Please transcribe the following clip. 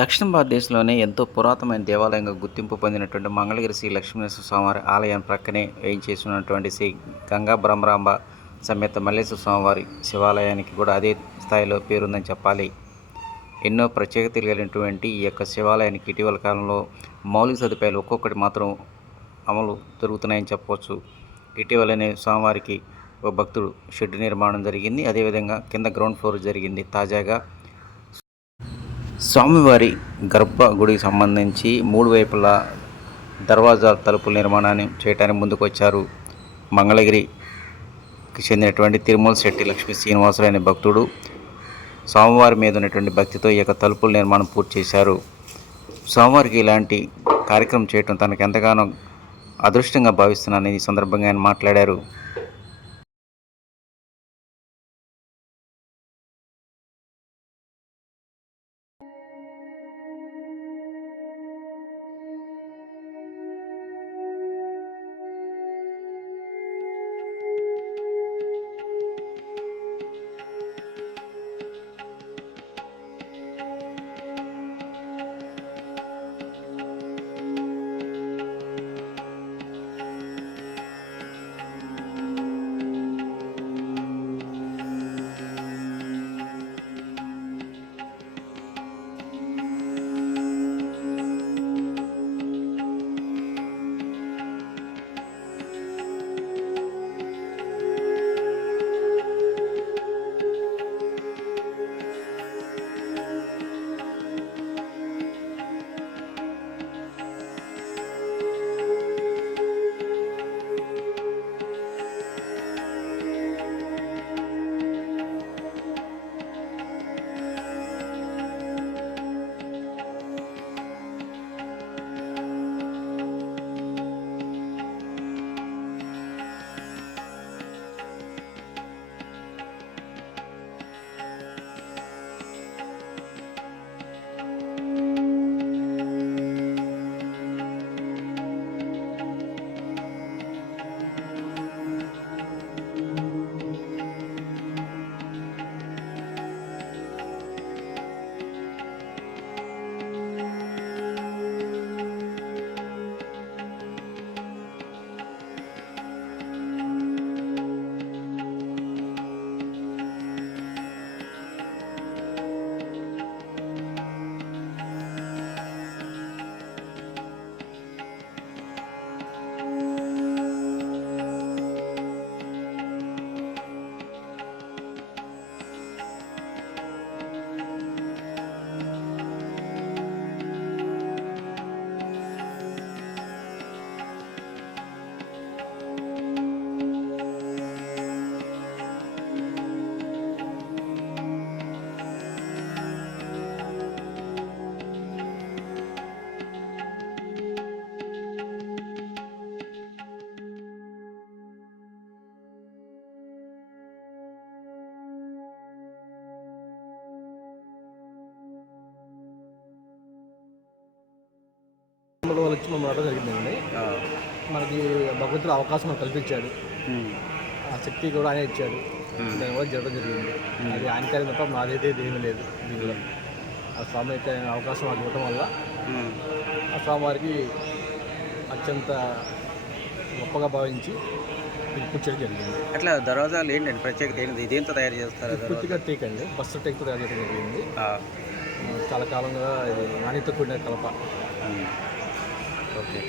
దక్షిణ భారతదేశంలోనే ఎంతో పురాతనమైన దేవాలయంగా గుర్తింపు పొందినటువంటి మంగళగిరి శ్రీ లక్ష్మీనరసింహ స్వామివారి ఆలయం ప్రక్కనే వేయించేసినటువంటి శ్రీ గంగా భ్రమరాంబ సమేత మల్లేశ్వర స్వామివారి శివాలయానికి కూడా అదే స్థాయిలో పేరుందని చెప్పాలి. ఎన్నో ప్రత్యేకతలు కలిగినటువంటి ఈ యొక్క శివాలయానికి ఇటీవల కాలంలో మౌలిక సదుపాయాలు ఒక్కొక్కటి మాత్రం అమలు జరుగుతున్నాయని చెప్పవచ్చు. ఇటీవలనే స్వామివారికి ఒక భక్తుడు షెడ్ నిర్మాణం జరిగింది. అదేవిధంగా కింద గ్రౌండ్ ఫ్లోర్ జరిగింది. తాజాగా స్వామివారి గర్భగుడికి సంబంధించి 3 వైపులా దర్వాజా తలుపుల నిర్మాణాన్ని చేయడానికి ముందుకు వచ్చారు. మంగళగిరికి చెందినటువంటి తిరుమల శెట్టి లక్ష్మీ శ్రీనివాసులు అనే భక్తుడు స్వామివారి మీద ఉన్నటువంటి భక్తితో ఈ యొక్క తలుపుల నిర్మాణం పూర్తి చేశారు. స్వామివారికి ఇలాంటి కార్యక్రమం చేయడం తనకు ఎంతగానో అదృష్టంగా భావిస్తున్నానని ఈ సందర్భంగా ఆయన మాట్లాడారు. వాళ్ళు వచ్చి మమ్మల్ని అడగడం జరిగిందండి. మనకి భగవంతుడు అవకాశం కల్పించాడు, ఆ శక్తి కూడా ఆయన ఇచ్చాడు. దానివల్ల జరగడం జరిగింది. అది ఆయన కార్యం తప్ప నాదైతే ఏమీ లేదు. దీనిలో ఆ స్వామి యొక్క అవకాశం మాకు ఇవ్వటం వల్ల ఆ స్వామివారికి అత్యంత గొప్పగా భావించి పూర్తి జరిగింది. అట్లా దర్వాజాలు ఏంటండి ప్రత్యేకత ఏంటి? ఇదేంతో తయారు చేస్తారు? పూర్తిగా టేక్ అండి, బస్సు టేక్తో తయారు చేయడం జరిగింది. చాలా కాలంగా ఇది నాణ్యత కూడిన కలప. ఓకే.